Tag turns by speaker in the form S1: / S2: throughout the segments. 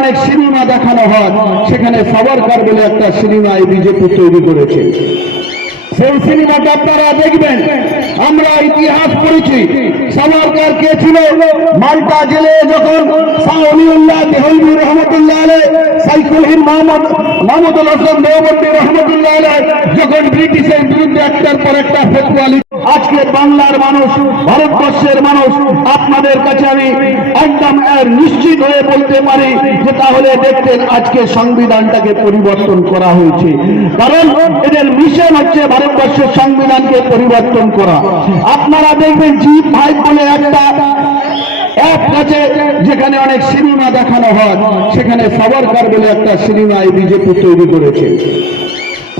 S1: অনেক সিনেমা দেখানো হয়, সেখানে সাবারকার বলে একটা সিনেমা এই বিজেপি তৈরি করেছে। সেই সিনেমাটা আপনারা দেখবেন। আমরা ইতিহাস পড়েছি। সাবারকার কে ছিল? মাল্টা জেলে যখন শাহ অলিউল্লাহ দেহলবি রহমতুল্লাহ আলে সাইকুল হিন মোহাম্মদ মাহমুদুল হাসান দেওবন্দি রহমতুল্লাহ আলে, যখন ব্রিটিশের বিরুদ্ধে একটার পর একটা ফেতুয়া আজকে বাংলার মানুষ, ভারতবর্ষের মানুষ, আপনাদের কাছে আমি একদম নিশ্চিত হয়ে বলতে পারি যে তাহলে দেখতেন আজকে সংবিধানটাকে পরিবর্তন করা হয়েছে। কারণ এদের মিশন হচ্ছে ভারতবর্ষের সংবিধানকে পরিবর্তন করা। আপনারা দেখবেন জি ভাই বলে একটা অ্যাপ আছে, যেখানে অনেক সিনেমা দেখানো হয়। সেখানে সাবারকার বলে একটা সিনেমা এই বিজেপি তৈরি করেছে।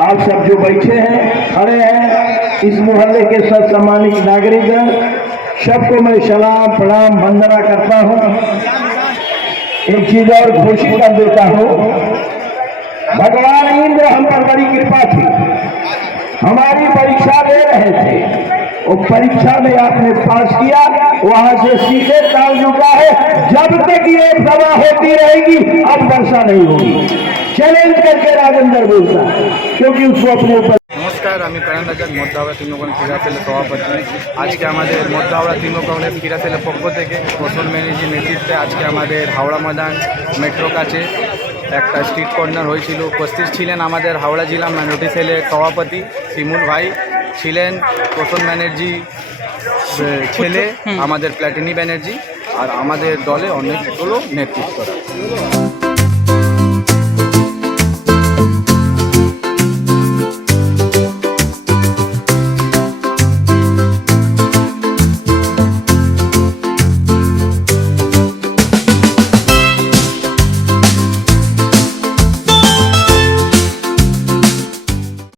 S2: आप सब जो बैठे हैं, खड़े हैं, इस मोहल्ले के सब सम्मानित नागरिक, सबको मैं सलाम, प्रणाम, वंदना करता हूँ। एक चीज़ और घोषित कर देता हूँ। भगवान इंद्र हम पर बड़ी कृपा थी। हमारी परीक्षा दे रहे थे। वो परीक्षा में आपने पास किया, वहाँ से सीधे डाल चुका है। जब तक ये सभा होती रहेगी, अब वर्षा नहीं होगी। चैलेंज करके राजेंद्र बोलता है क्योंकि उसको अपने ऊपर
S3: নমস্কার আমি প্রাণ রাজার মধ্যাওড়া তৃণমূল ক্রীড়া সেলের সভাপতি আজকে আমাদের মধ্যাওড়া তৃণমূল ক্রীড়া সেলের পক্ষ থেকে প্রসন্ন ব্যানার্জির নেতৃত্বে আজকে আমাদের হাওড়া ময়দান মেট্রো কাছে একটা স্ট্রিট কর্নার হয়েছিল উপস্থিত ছিলেন আমাদের হাওড়া জেলা মাইনরিটি সেলের সভাপতি শিমুল ভাই ছিলেন প্রসন্ন ব্যানার্জি আহ, ছেলে আমাদের প্ল্যাটিনি ব্যানার্জি আর আমাদের দলে অনেকগুলো নেতৃত্বরা